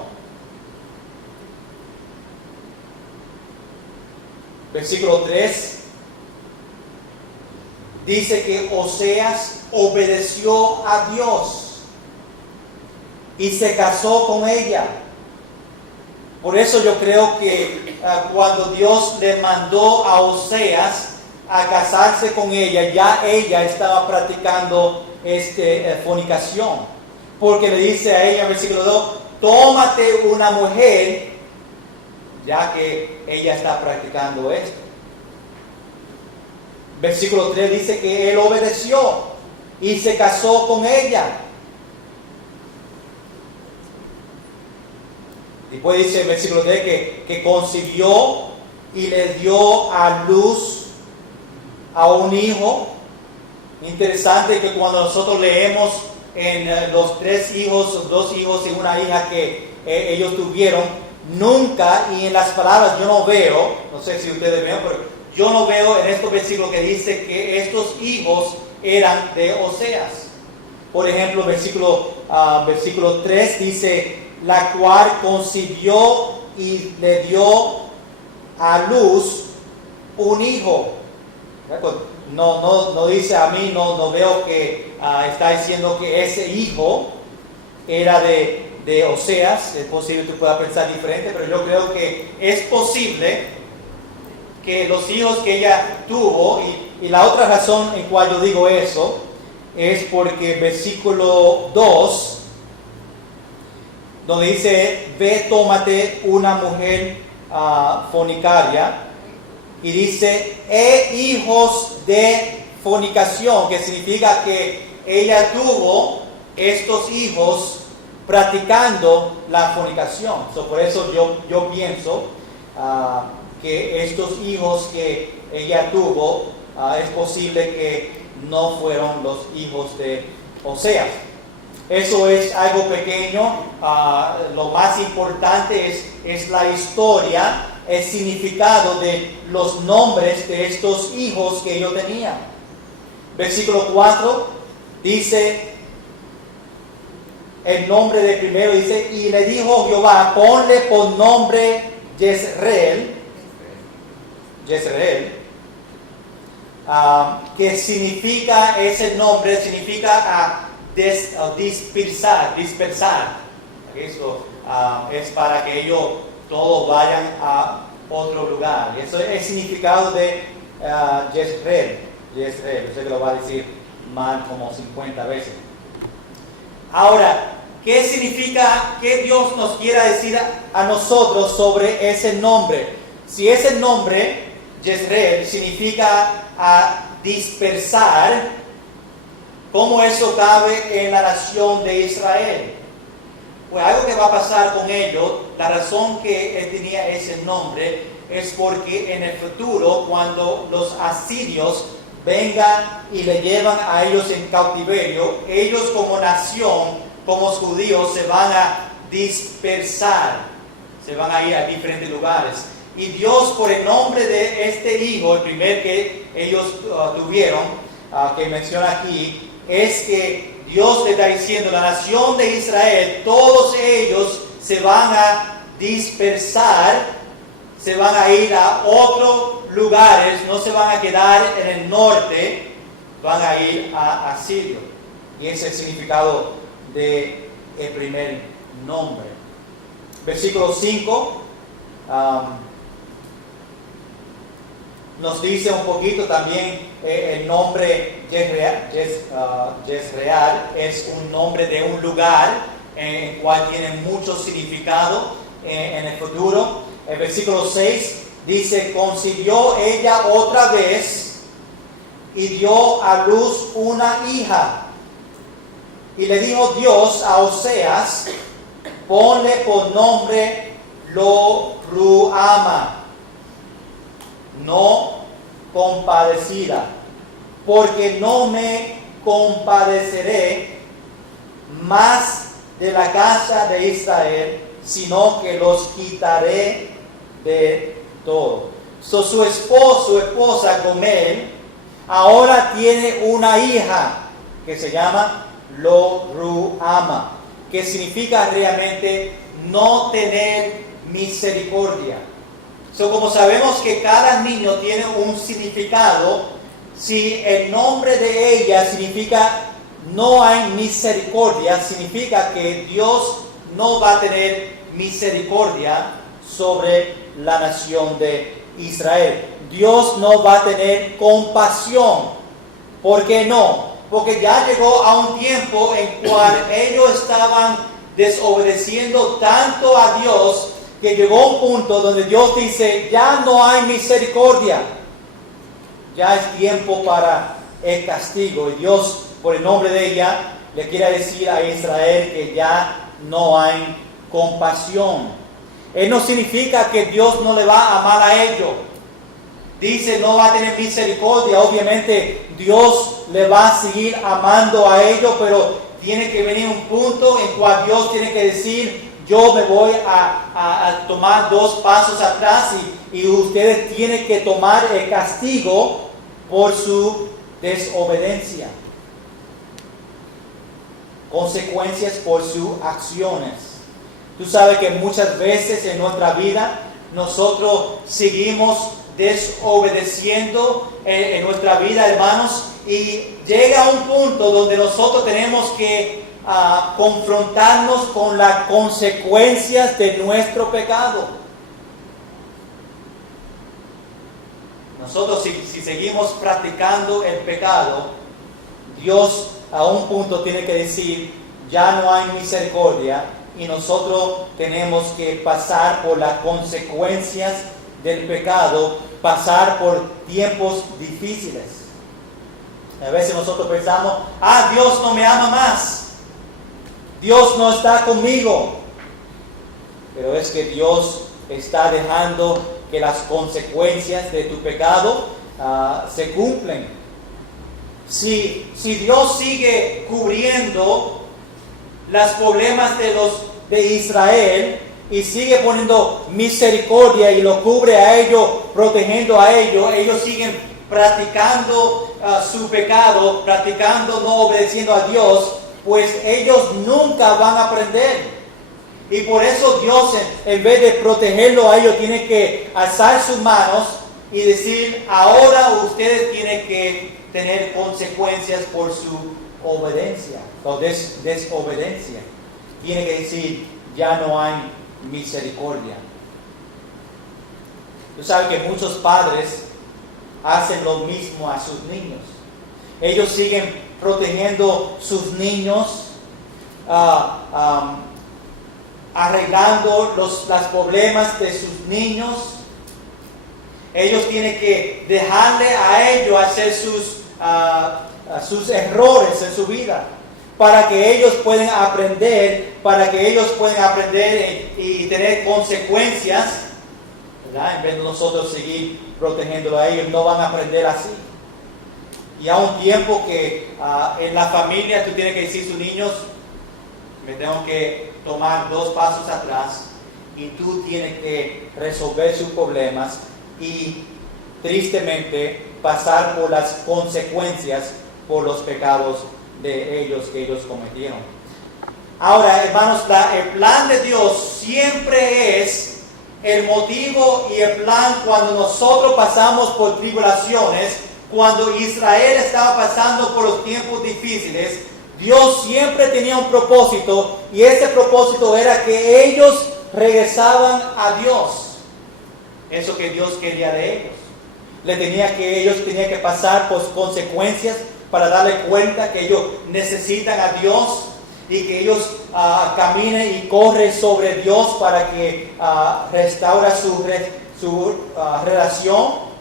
Versículo 3 dice que Oseas obedeció a Dios y se casó con ella. Por eso yo creo que cuando Dios le mandó a Oseas a casarse con ella, ya ella estaba practicando fornicación. Porque le dice a ella en versículo 2, tómate una mujer, ya que ella está practicando esto. Versículo 3 dice que él obedeció y se casó con ella. Después dice el versículo 3 que concibió y le dio a luz a un hijo. Interesante que cuando nosotros leemos en los 3 hijos, 2 hijos y una hija que ellos tuvieron, nunca, y en las palabras yo no veo, no sé si ustedes ven, pero yo no veo en estos versículos que dice que estos hijos eran de Oseas. Por ejemplo, versículo 3 dice, la cual concibió y le dio a luz un hijo. No dice a mí, no veo que está diciendo que ese hijo era de Oseas. Es posible que pueda pensar diferente, pero yo creo que es posible que los hijos que ella tuvo, y la otra razón en cual yo digo eso, es porque versículo 2, donde dice, ve, tómate una mujer fornicaria, y dice, hijos de fornicación, que significa que ella tuvo estos hijos practicando la fornicación. Por eso yo pienso que estos hijos que ella tuvo, es posible que no fueron los hijos de Oseas. Eso es algo pequeño. Lo más importante es la historia, el significado de los nombres de estos hijos que ellos tenían. Versículo 4 dice, el nombre de primero dice, y le dijo Jehová, ponle por nombre Jezreel, que significa, ese nombre significa dispersar. Eso es para que ellos todos vayan a otro lugar. Eso es el significado de Jezreel. Yo sé que lo va a decir mal como 50 veces. Ahora, ¿qué significa, qué Dios nos quiera decir a nosotros sobre ese nombre? Si ese nombre Jezreel significa dispersar. ¿Cómo eso cabe en la nación de Israel? Pues algo que va a pasar con ellos, la razón que él tenía ese nombre es porque en el futuro, cuando los asirios vengan y le llevan a ellos en cautiverio, ellos como nación, como judíos, se van a dispersar, se van a ir a diferentes lugares. Y Dios, por el nombre de este hijo, el primer que ellos tuvieron, que menciona aquí, es que Dios le está diciendo, la nación de Israel, todos ellos se van a dispersar, se van a ir a otros lugares, no se van a quedar en el norte, van a ir a Asirio. Y ese es el significado del primer nombre. Versículo 5 nos dice un poquito también el nombre Jezreel es un nombre de un lugar en el cual tiene mucho significado en el futuro. El versículo 6 dice, concibió ella otra vez y dio a luz una hija. Y le dijo Dios a Oseas, ponle por nombre Lo-Ruhama, no compadecida, porque no me compadeceré más de la casa de Israel, sino que los quitaré de todo. Su esposa con él, ahora tiene una hija que se llama Lo-Ruhama, que significa realmente no tener misericordia. Como sabemos que cada niño tiene un significado, si el nombre de ella significa no hay misericordia, significa que Dios no va a tener misericordia sobre la nación de Israel. Dios no va a tener compasión. ¿Por qué no? Porque ya llegó a un tiempo en cual ellos estaban desobedeciendo tanto a Dios, que llegó un punto donde Dios dice, ya no hay misericordia, ya es tiempo para el castigo. Y Dios, por el nombre de ella, le quiere decir a Israel que ya no hay compasión. No significa que Dios no le va a amar a ellos. Dice, no va a tener misericordia. Obviamente, Dios le va a seguir amando a ellos, pero tiene que venir un punto en cual Dios tiene que decir, yo me voy a tomar 2 pasos atrás y ustedes tienen que tomar el castigo por su desobediencia. Consecuencias por sus acciones. Tú sabes que muchas veces en nuestra vida nosotros seguimos desobedeciendo en nuestra vida, hermanos, y llega un punto donde nosotros tenemos que confrontarnos con las consecuencias de nuestro pecado. Nosotros si seguimos practicando el pecado, Dios a un punto tiene que decir, ya no hay misericordia, y nosotros tenemos que pasar por las consecuencias del pecado, pasar por tiempos difíciles. A veces nosotros pensamos, Dios no me ama más, Dios no está conmigo. Pero es que Dios está dejando que las consecuencias de tu pecado se cumplen. Si Dios sigue cubriendo los problemas de Israel y sigue poniendo misericordia y lo cubre a ellos, protegiendo a ellos, ellos siguen practicando su pecado, practicando no obedeciendo a Dios, pues ellos nunca van a aprender. Y por eso Dios, en vez de protegerlo a ellos, tiene que alzar sus manos y decir, ahora ustedes tienen que tener consecuencias por su obediencia o desobediencia. Tiene que decir, ya no hay misericordia. Tú sabes que muchos padres hacen lo mismo a sus niños. Ellos siguen protegiendo sus niños, arreglando los problemas de sus niños. Ellos tienen que dejarle a ellos hacer sus errores en su vida, para que ellos puedan aprender, y tener consecuencias, ¿verdad? En vez de nosotros seguir protegiéndolo a ellos, no van a aprender así. Y a un tiempo que en la familia tú tienes que decir a tus niños, me tengo que tomar 2 pasos atrás, y tú tienes que resolver sus problemas y tristemente pasar por las consecuencias por los pecados de ellos que ellos cometieron. Ahora, hermanos, el plan de Dios siempre es el motivo y el plan cuando nosotros pasamos por tribulaciones. Cuando Israel estaba pasando por los tiempos difíciles, Dios siempre tenía un propósito, y ese propósito era que ellos regresaban a Dios. Eso que Dios quería de ellos. Ellos tenían que pasar por consecuencias para darle cuenta que ellos necesitan a Dios, y que ellos caminen y corren sobre Dios para que restaure su relación.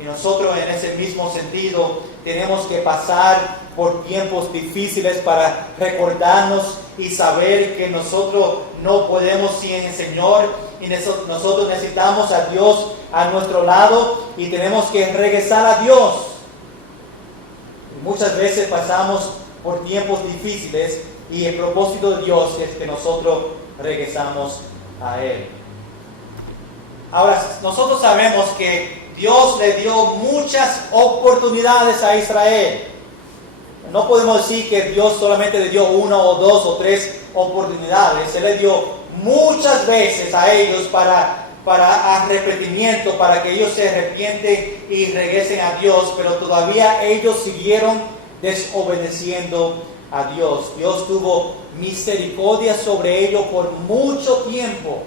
Y nosotros en ese mismo sentido tenemos que pasar por tiempos difíciles para recordarnos y saber que nosotros no podemos sin el Señor, y nosotros necesitamos a Dios a nuestro lado y tenemos que regresar a Dios. Y muchas veces pasamos por tiempos difíciles y el propósito de Dios es que nosotros regresamos a Él. Ahora, nosotros sabemos que Dios le dio muchas oportunidades a Israel. No podemos decir que Dios solamente le dio 1 o 2 o 3 oportunidades. Él le dio muchas veces a ellos para arrepentimiento, para que ellos se arrepienten y regresen a Dios, pero todavía ellos siguieron desobedeciendo a Dios. Dios tuvo misericordia sobre ellos por mucho tiempo.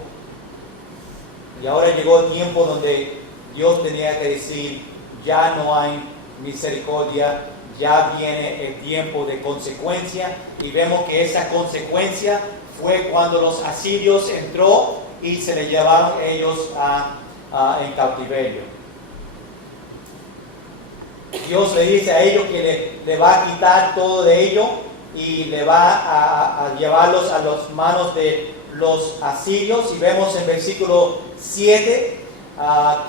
Y ahora llegó el tiempo donde Dios tenía que decir, ya no hay misericordia, ya viene el tiempo de consecuencia. Y vemos que esa consecuencia fue cuando los asirios entró y se le llevaron ellos en cautiverio. Dios le dice a ellos que le va a quitar todo de ello y le va a llevarlos a las manos de los asirios. Y vemos en versículo 7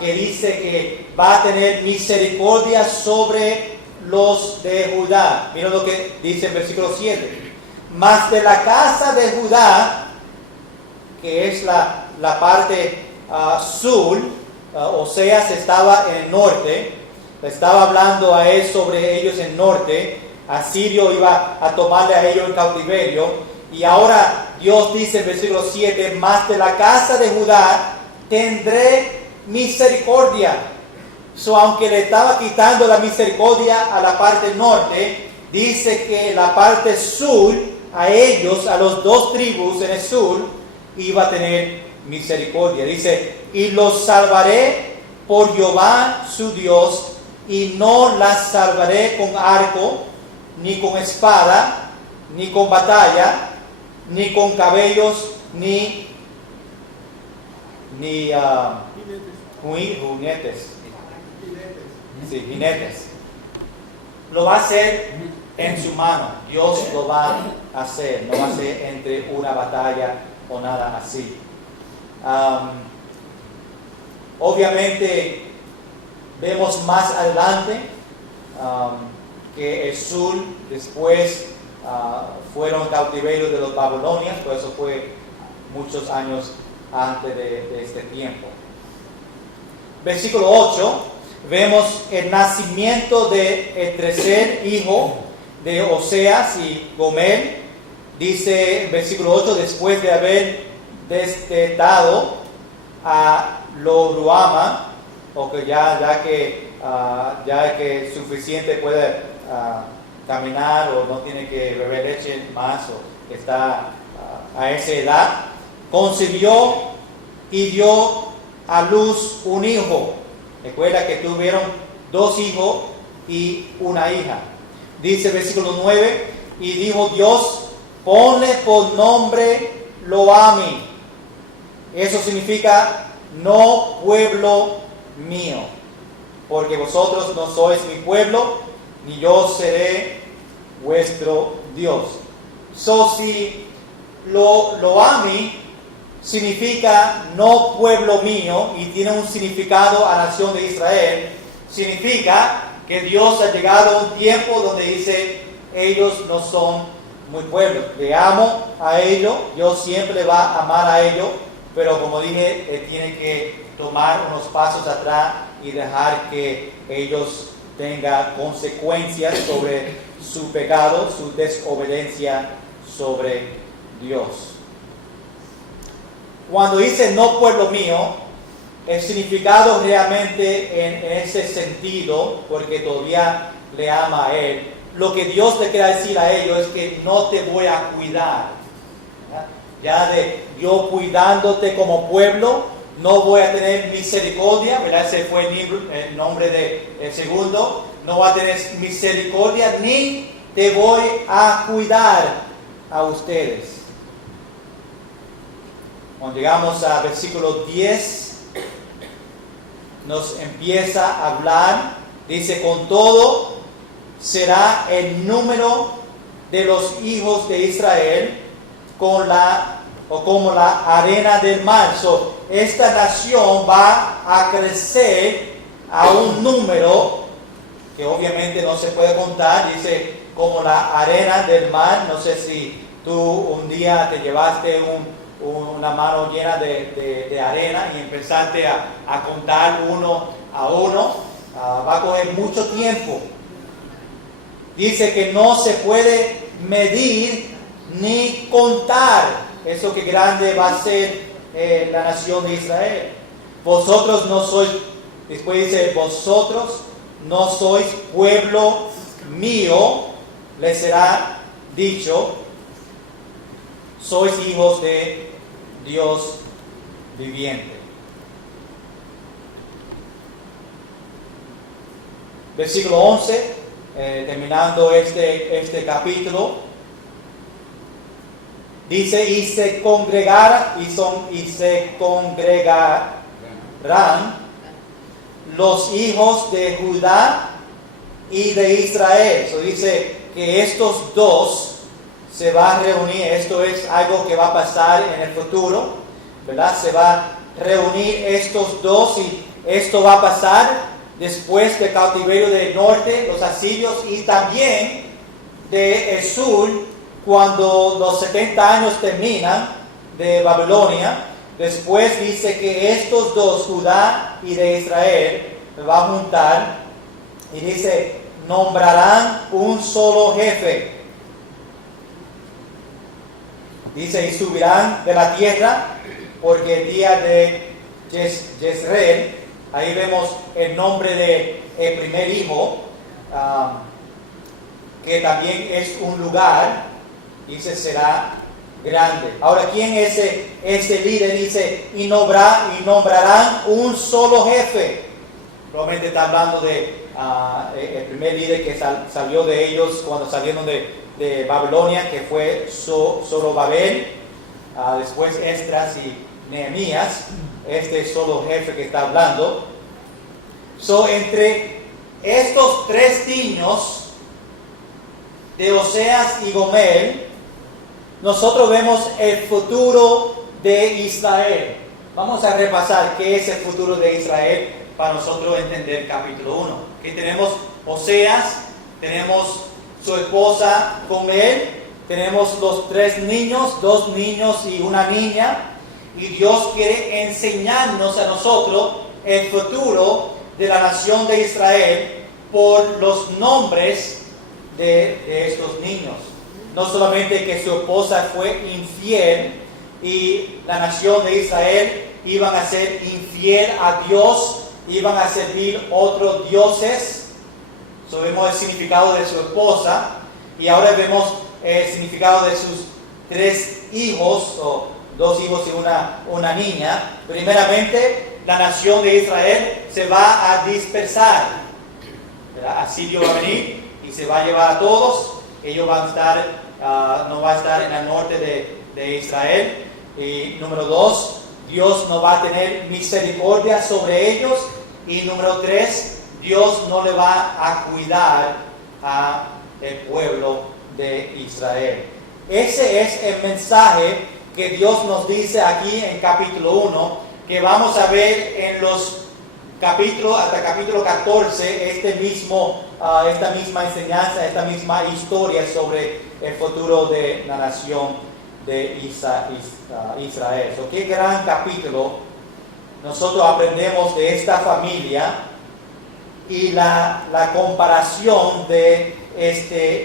que dice que va a tener misericordia sobre los de Judá. Miren lo que dice en versículo 7. Mas de la casa de Judá, que es la parte sur, Oseas estaba en el norte, estaba hablando a él sobre ellos en el norte. Asirio iba a tomarle a ellos en cautiverio, y ahora Dios dice en versículo 7, mas de la casa de Judá tendré misericordia. Aunque le estaba quitando la misericordia a la parte norte, dice que la parte sur, a ellos, a los 2 tribus en el sur, iba a tener misericordia. Dice, y los salvaré por Jehová su Dios, y no las salvaré con arco, ni con espada, ni con batalla, ni con cabellos, ni jinetes. Sí, jinetes. Lo va a hacer en su mano. Dios lo va a hacer. No va a ser entre una batalla o nada así. Obviamente vemos más adelante que el sur después fueron cautiverios de los babilonios, por eso fue muchos años antes de este tiempo. Versículo 8, vemos el nacimiento del tercer hijo de Oseas y Gomer. Dice en versículo 8, después de haber destetado a Lo-Ruama, o que ya que suficiente puede caminar o no tiene que beber leche más, o está a esa edad, concibió y dio a luz un hijo. Recuerda que tuvieron 2 hijos y una hija. Dice versículo 9, y dijo Dios, ponle por nombre Lo-Ami. Eso significa no pueblo mío, porque vosotros no sois mi pueblo, ni yo seré vuestro Dios. Si lo ami significa no pueblo mío y tiene un significado a la nación de Israel, significa que Dios ha llegado a un tiempo donde dice, ellos no son mi pueblo. Le amo a ellos, Dios siempre le va a amar a ellos, pero como dije, Él tiene que tomar unos pasos atrás y dejar que ellos tengan consecuencias sobre su pecado, su desobediencia sobre Dios. Cuando dice no pueblo mío, el significado realmente en ese sentido, porque todavía le ama a Él, lo que Dios le quiere decir a ellos es que no te voy a cuidar. Ya de yo cuidándote como pueblo, no voy a tener misericordia, ¿verdad? Ese fue el nombre del segundo. No voy a tener misericordia ni te voy a cuidar a ustedes. Cuando llegamos al versículo 10, nos empieza a hablar, dice, con todo será el número de los hijos de Israel como la arena del mar. Esta nación va a crecer a un número que obviamente no se puede contar, dice como la arena del mar. No sé si tú un día te llevaste una mano llena de arena y empezaste a contar uno a uno, va a coger mucho tiempo. Dice que no se puede medir ni contar eso que grande va a ser la nación de Israel. Vosotros no sois, después dice, vosotros no sois pueblo mío, les será dicho, sois hijos de Dios viviente. Versículo 11, terminando este capítulo, dice, y se congregarán los hijos de Judá y de Israel. Eso dice que estos dos se van a reunir. Esto es algo que va a pasar en el futuro, ¿verdad? Se va a reunir estos dos y esto va a pasar después del cautiverio del norte, los asirios, y también del sur, cuando los 70 años terminan de Babilonia. Después dice que estos dos, Judá y de Israel, se van a juntar y dice, nombrarán un solo jefe. Dice, y subirán de la tierra, porque el día de Jezreel, ahí vemos el nombre del primer hijo, que también es un lugar, dice, será grande. Ahora, ¿quién es ese líder? Dice, y nombrarán un solo jefe. Probablemente está hablando de el primer líder que salió de ellos cuando salieron de Babilonia, que fue Zorobabel, después Esdras y Nehemías. Este es solo jefe que está hablando. Entre estos tres niños de Oseas y Gomer, nosotros vemos el futuro de Israel. Vamos a repasar qué es el futuro de Israel para nosotros entender capítulo 1. Aquí tenemos Oseas, tenemos su esposa Gomer, tenemos los tres niños, 2 niños y una niña, y Dios quiere enseñarnos a nosotros el futuro de la nación de Israel por los nombres de estos niños. No solamente que su esposa fue infiel y la nación de Israel iban a ser infiel a Dios, iban a servir otros dioses. Vemos el significado de su esposa y ahora vemos el significado de sus 3 hijos, o 2 hijos y una niña. Primeramente, la nación de Israel se va a dispersar. Asirio va a venir y se va a llevar a todos. Ellos van a estar, no va a estar en el norte de Israel. Y número 2, Dios no va a tener misericordia sobre ellos Y número 3, Dios no le va a cuidar a el pueblo de Israel. Ese es el mensaje que Dios nos dice aquí en capítulo 1, que vamos a ver en los capítulos, hasta capítulo 14, esta misma enseñanza, esta misma historia sobre el futuro de la nación de Israel. Qué gran capítulo. Nosotros aprendemos de esta familia y la comparación de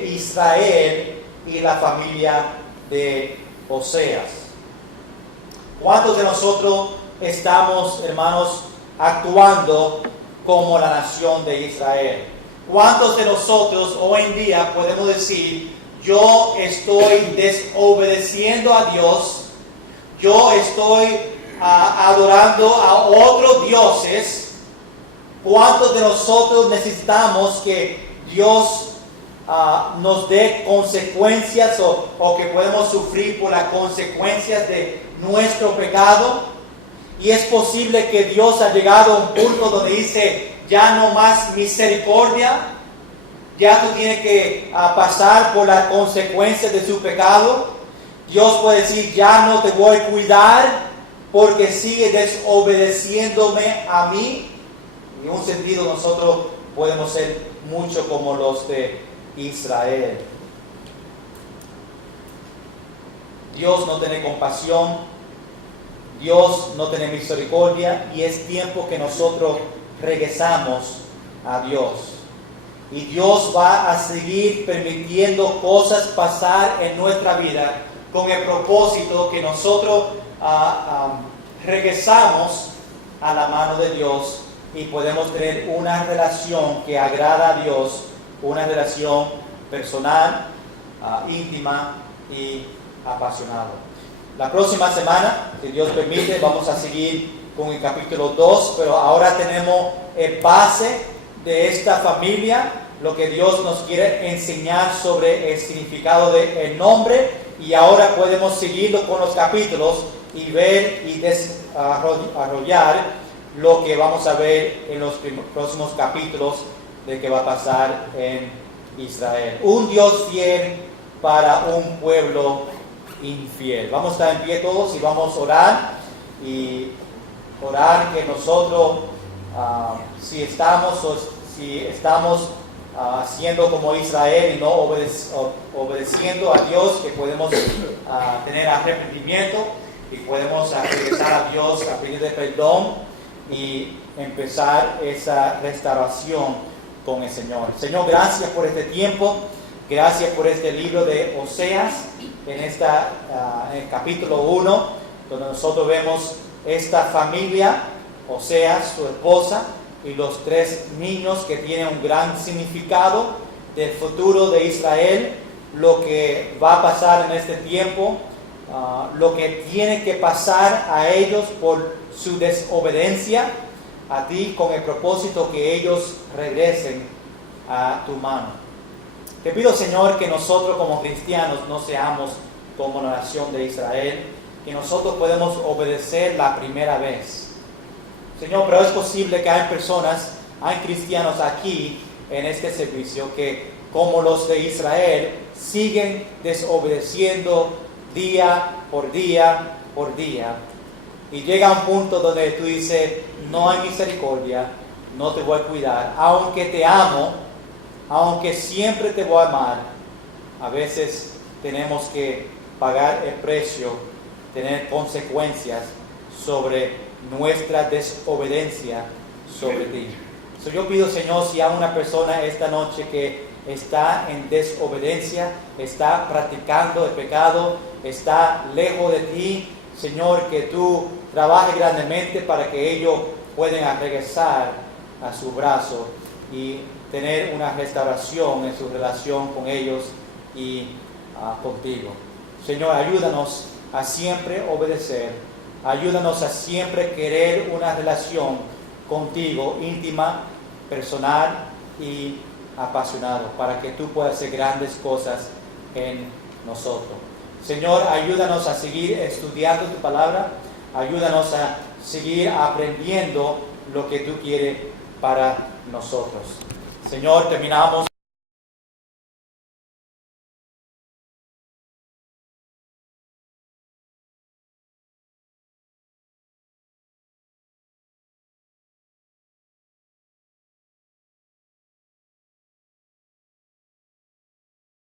Israel y la familia de Oseas. ¿Cuántos de nosotros estamos, hermanos, actuando como la nación de Israel? ¿Cuántos de nosotros hoy en día podemos decir, yo estoy desobedeciendo a Dios, yo estoy adorando a otros dioses? ¿Cuántos de nosotros necesitamos que Dios nos dé consecuencias o que podemos sufrir por las consecuencias de nuestro pecado? Y es posible que Dios ha llegado a un punto donde dice, ya no más misericordia, ya tú tienes que pasar por las consecuencias de su pecado. Dios puede decir, ya no te voy a cuidar porque sigue desobedeciéndome a mí. En un sentido nosotros podemos ser mucho como los de Israel. Dios no tiene compasión, Dios no tiene misericordia, y es tiempo que nosotros regresamos a Dios. Y Dios va a seguir permitiendo cosas pasar en nuestra vida con el propósito que nosotros regresamos a la mano de Dios y podemos tener una relación que agrada a Dios, una relación personal, íntima y apasionada. La próxima semana, si Dios permite, vamos a seguir con el capítulo 2, pero ahora tenemos el base de esta familia, lo que Dios nos quiere enseñar sobre el significado del nombre, y ahora podemos seguirlo con los capítulos y ver y desarrollar lo que vamos a ver en los próximos capítulos de que va a pasar en Israel. Un Dios fiel para un pueblo infiel. Vamos a estar en pie todos y vamos a orar, y orar que nosotros, si estamos siendo como Israel y no obedeciendo a Dios, que podemos tener arrepentimiento y podemos regresar a Dios a pedirle perdón y empezar esa restauración con el Señor. Señor, gracias por este tiempo, gracias por este libro de Oseas, en el capítulo 1, donde nosotros vemos esta familia, Oseas, su esposa, y los 3 niños que tienen un gran significado del futuro de Israel, lo que va a pasar en este tiempo, lo que tiene que pasar a ellos por su desobediencia a ti, con el propósito que ellos regresen a tu mano. Te pido, Señor, que nosotros como cristianos no seamos como la nación de Israel, que nosotros podemos obedecer la primera vez. Señor, pero es posible que hay cristianos aquí en este servicio que, como los de Israel, siguen desobedeciendo día por día por día. Y llega un punto donde tú dices, no hay misericordia, no te voy a cuidar, aunque te amo, aunque siempre te voy a amar. A veces tenemos que pagar el precio, tener consecuencias sobre nuestra desobediencia sobre ti. Yo pido, Señor, si hay una persona esta noche que está en desobediencia, está practicando el pecado, está lejos de ti, Señor, que tú trabajes grandemente para que ellos puedan regresar a su brazo y tener una restauración en su relación con ellos y contigo. Señor, ayúdanos a siempre obedecer, ayúdanos a siempre querer una relación contigo, íntima, personal y apasionado, para que tú puedas hacer grandes cosas en nosotros. Señor, ayúdanos a seguir estudiando tu palabra, ayúdanos a seguir aprendiendo lo que tú quieres para nosotros. Señor, terminamos